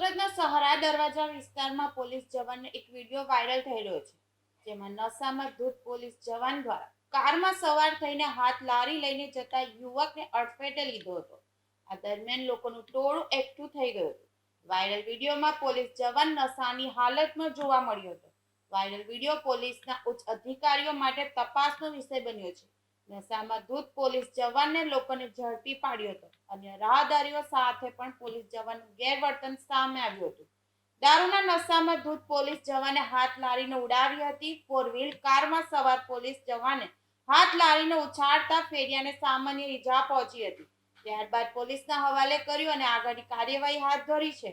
સુરતના સહારા દરવાજા વિસ્તારમાં પોલીસ જવાનનો એક વિડીયો વાયરલ થઈ રહ્યો છે, જેમાં નશામાં ધૂત પોલીસ જવાન દ્વારા કારમાં સવાર થઈને હાથ લારી લઈને જતા યુવકને અડફેટે લીધો હતો. આ દરમિયાન લોકોનું ટોળું એકઠું થઈ ગયું હતું. વાયરલ વિડીયોમાં પોલીસ જવાન નશાની હાલતમાં જોવા મળ્યો હતો. વાયરલ વિડીયો પોલીસના ઉચ્ચ અધિકારીઓ માટે તપાસનો વિષય બન્યો છે. નશામાં ધૂત પોલીસ જવાનને લોકોને ઝડપી પાડ્યો હતો. અન્ય રાહદારીઓ સાથે પણ પોલીસ જવાનનું ગેરવર્તન સામે આવ્યું હતું. દારૂના નશામાં ધૂત પોલીસ જવાને હાથ લારીને ઉડાવી હતી. ફોર વ્હીલ કારમાં સવાર પોલીસ જવાને હાથ લારીને ઉછાળતા ફેરિયાને સામાન્ય ઈજા પહોંચી હતી. ત્યારબાદ પોલીસના હવાલે કર્યું અને આગળની કાર્યવાહી હાથ ધરી છે.